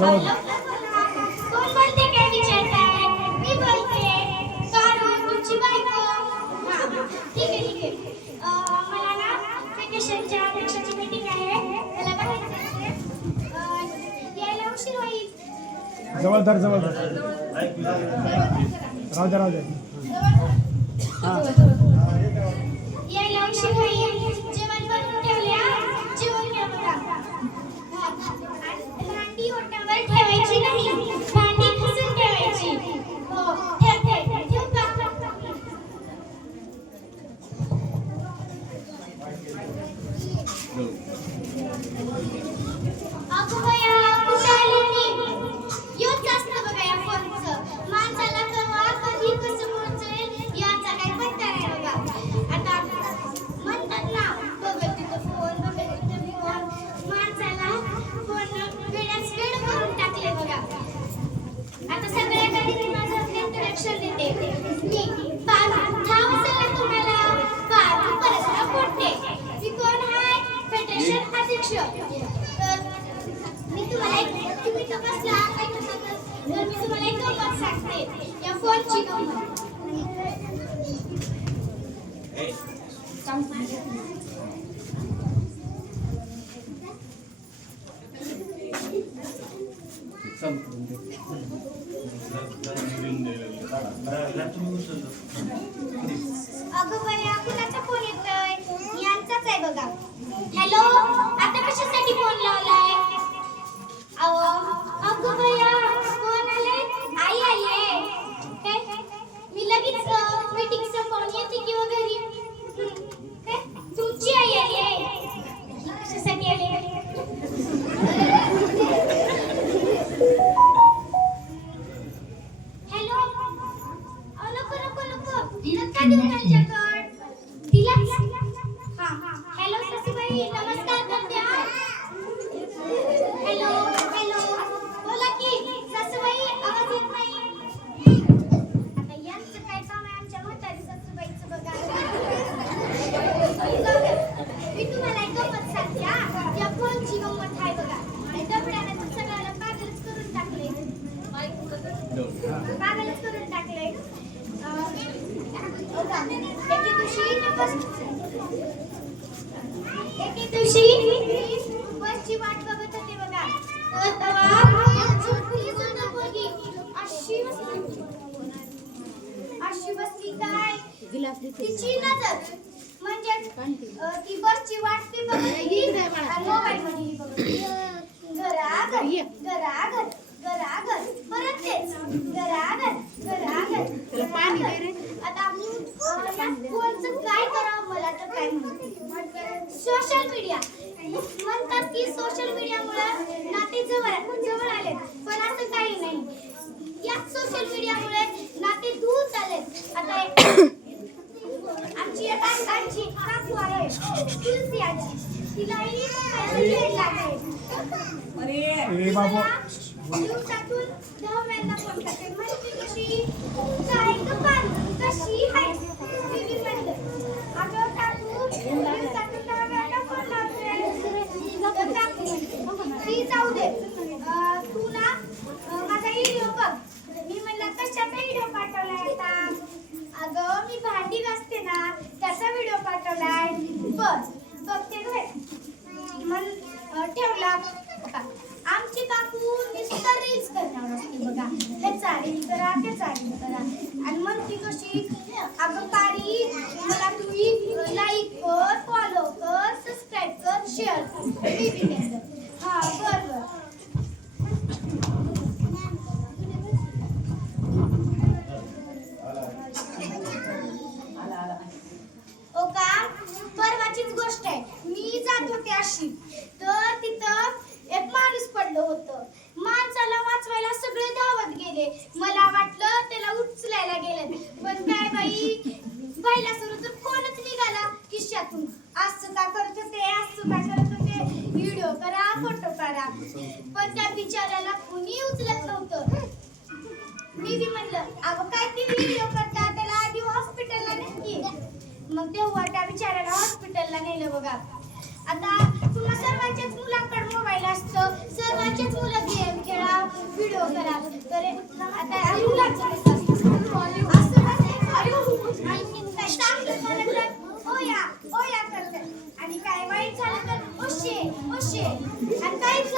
कोण बोलते काय विचारताय? मी बोलते. कारण तुमची बायको. हां, ठीक आहे. मला ना वेकेशनच्या अध्यक्षाची मीटिंग आहे. मला बाहेर जायचं आहे. यायला उशीर होईल. जवळ धर राहू द्या यायला उशीर होईल. जेवण बनवून ठेवल्या. जेवण घ्या बघा. भांडी ओटावर ठेवायची नाही. भांडी घासून ठेवायची. हो, ठेव का? अगं बया, कुठं आली ती? योच असतं बघा या फोनचं. माणसाला केव्हा कधी कसं पोहोचेल याचा काही पत्ता नाही बघा. आता म्हणतात ना, बघत तिथं फोन. माणसाला फोन वेड्याच वेड करून टाकले बघा. आता सगळ्या कधी माझं इंट्रोडक्शन देते. मी ठाव असेल ना तुम्हाला. परत पडते. मी कोण आहे? फेडरेशन अध्यक्ष. तर मी तुम्हाला तुम्ही तपासला तर मी तुम्हाला एक गंमत सांगते. या फोनची गंमत. अगं बया, कुणाचा फोन येतोय? यांचाच आहे बघा. हॅलो, आता कशासाठी फोन लावलाय? अगं बया, कोण आले? आई आली. काय? मी लगेच मीटिंग संपवून येते किंवा घरी. काय? तुमची आई आली. कशासाठी आली? हॅलो, नको नका देऊ त्यांच्याकडे. दिला? हां. हॅलो सासूबाई, नमस्कार करते. हॅलो. बोला की सासूबाई, आवाज येत नाही. आता यांचं काय काम आहे आमच्या म्हातारी सासूबाईचं बघा. मी तुम्हाला एक गंमत सांगते. या फोनची गंमत आहे बघा. आणि डबड्याने तर सगळ्याला पागलच करून टाकले. एके दिवशी बसची वाट बघत होते बघा. अशी बसली काय? तिची नजर म्हणजे ती बसची वाट ती बघत मोबाईल मध्ये घराघर परत तेच घराघर. आता फोनचं काय करावं मला तर काय माहिती. सोशल मीडिया म्हणतात की सोशल मीडियामुळे नाते जवळ आले, पण असं काही नाही. याच सोशल मीडियामुळे नाते दूर झाले. आता आमची काकू आहे तुलसी आजी. तिलाही लागले. ए बाबा, दिवसातून 10 वेळा फोन करते. म्हणजे कशी काय कशी आहे मी म्हणलं. अगं काकू, दिवसातून 10 वेळा फोन लावते. ती जाऊ दे. तू ना माझा व्हिडिओ बघ. मी म्हणलं कशाचा व्हिडिओ पाठवलाय आता? अगं मी भांडी घासते ना, त्याचा व्हिडिओ पाठवलाय. बघते म्हण ठेवला. आमची काकू नुसतं रील्स करणार असते बघा. ह्याचा रील करा, त्याचा रील करा. आणि मग ती कशी, अगं पारी मला तुम्ही लाईक कर, फॉलो कर, सबस्क्राईब कर, शेअर कर. हा बरं. ओ का परवाचीच गोष्ट आहे. मी जात होते अशी, तर तिथं एक माणूस पडलं होतं. माणसाला वाचवायला सगळे धावत गेले. मला वाटलं त्याला उचलायला गेले, पण काय बाईला सुरू तर कोणच निघाला खिशातून. असं का करत होते, व्हिडिओ करा, फोटो काढा, पण त्या बिचाऱ्याला कुणी उचलत नव्हतं. मी बी म्हणलं, अगं काय ती व्हिडिओ करता, त्याला आधी हॉस्पिटलला नेली. मग तेव्हा त्या बिचाऱ्याला हॉस्पिटलला नेलं बघा. आता तुम्हा सर्वांच्याच मुलांकडे मोबाईल असतो. सर्वांचेच मुलं गेम खेळा, करा. तर आता मुलाचं कसं असतं? आणि काय चांगलं झालं तर ओया ओया करतात आणि काय वाईट झालं तर ओशे ओशे आणि काहीच